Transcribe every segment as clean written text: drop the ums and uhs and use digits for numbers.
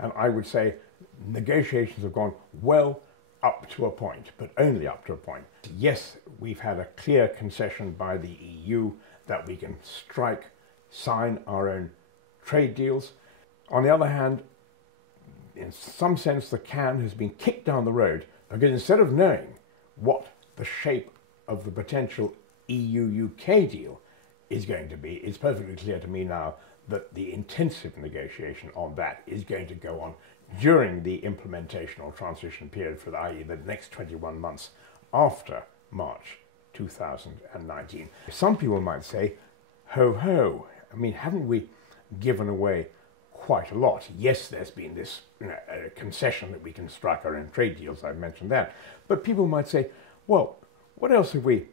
And I would say negotiations have gone well up to a point, but only up to a point. Yes, we've had a clear concession by the EU that we can sign our own trade deals. On the other hand, in some sense, the can has been kicked down the road, because instead of knowing what the shape of the potential EU-UK deal is going to be, it's perfectly clear to me now that the intensive negotiation on that is going to go on during the implementation or transition period for the, i.e. the next 21 months after March 2019. Some people might say, ho ho, I mean, haven't we given away quite a lot? Yes, there's been this concession that we can strike our own trade deals, I've mentioned that. But people might say, well, what else have we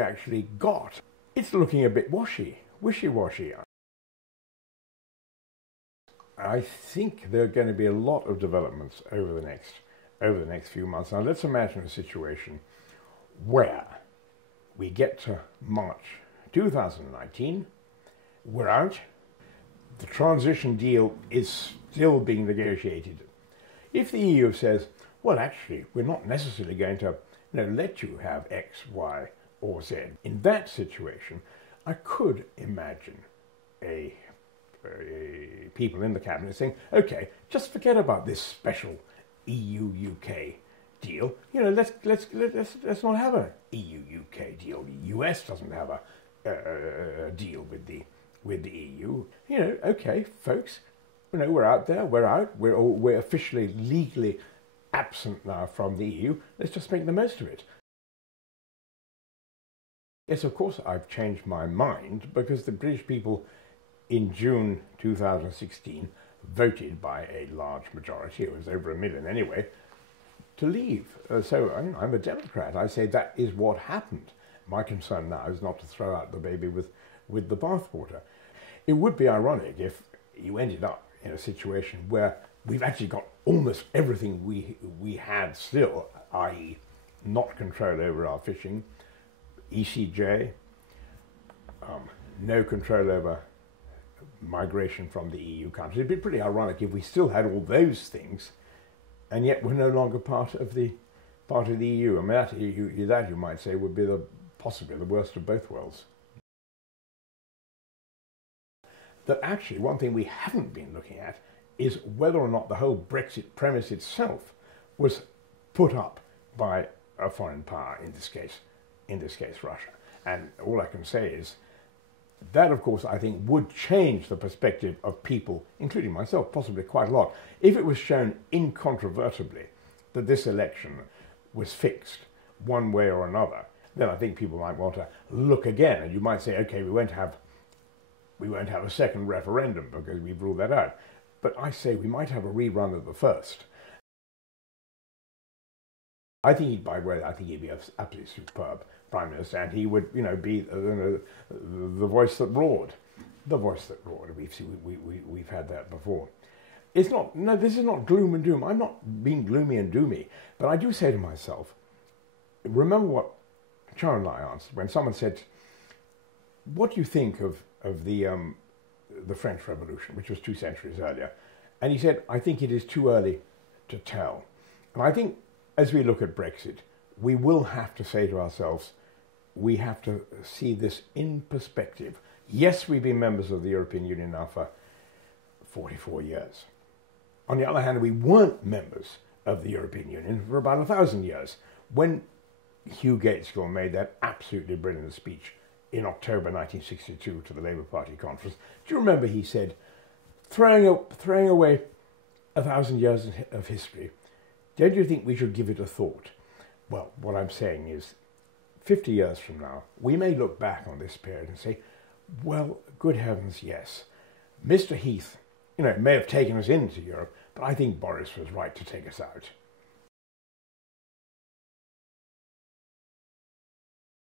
actually got? It's looking a bit wishy-washy. I think there are going to be a lot of developments over the next few months. Now let's imagine a situation where we get to March 2019, we're out, the transition deal is still being negotiated. If the EU says, well, actually, we're not necessarily going to let you have X, Y, or Z, in that situation, I could imagine people in the cabinet saying, okay, just forget about this special EU-UK deal. Let's not have a EU-UK deal. The US doesn't have a deal with the EU. Okay, folks, we're out there, we're out, we're officially legally absent now from the EU. Let's just make the most of it. Yes, of course, I've changed my mind, because the British people in June 2016 voted by a large majority, it was over 1 million anyway, to leave. So I'm a Democrat. I say that is what happened. My concern now is not to throw out the baby with the bathwater. It would be ironic if you ended up in a situation where we've actually got almost everything we had still, i.e. not control over our fishing, ECJ, no control over migration from the EU countries. It'd be pretty ironic if we still had all those things, and yet we're no longer part of the EU. I mean, that you might say would be possibly the worst of both worlds. That actually, one thing we haven't been looking at is whether or not the whole Brexit premise itself was put up by a foreign power, in this case Russia. And all I can say is that, of course, I think would change the perspective of people, including myself, possibly quite a lot, if it was shown incontrovertibly that this election was fixed one way or another. Then I think people might want to look again, and you might say, okay, we won't have a second referendum because we've ruled that out. But I say we might have a rerun of the first. I think he'd be absolutely superb Prime Minister, and he would, be the voice that roared. The voice that roared. We've had that before. This is not gloom and doom. I'm not being gloomy and doomy, but I do say to myself, remember what Sharon and I answered when someone said, what do you think of the French Revolution, which was 2 centuries earlier? And he said, I think it is too early to tell. And I think as we look at Brexit, we will have to say to ourselves, we have to see this in perspective. Yes, we've been members of the European Union now for 44 years. On the other hand, we weren't members of the European Union for about 1,000 years. When Hugh Gaitskell made that absolutely brilliant speech in October 1962 to the Labour Party conference, do you remember he said, throwing away 1,000 years of history, don't you think we should give it a thought? Well, what I'm saying is, 50 years from now, we may look back on this period and say, well, good heavens, yes. Mr. Heath, may have taken us into Europe, but I think Boris was right to take us out.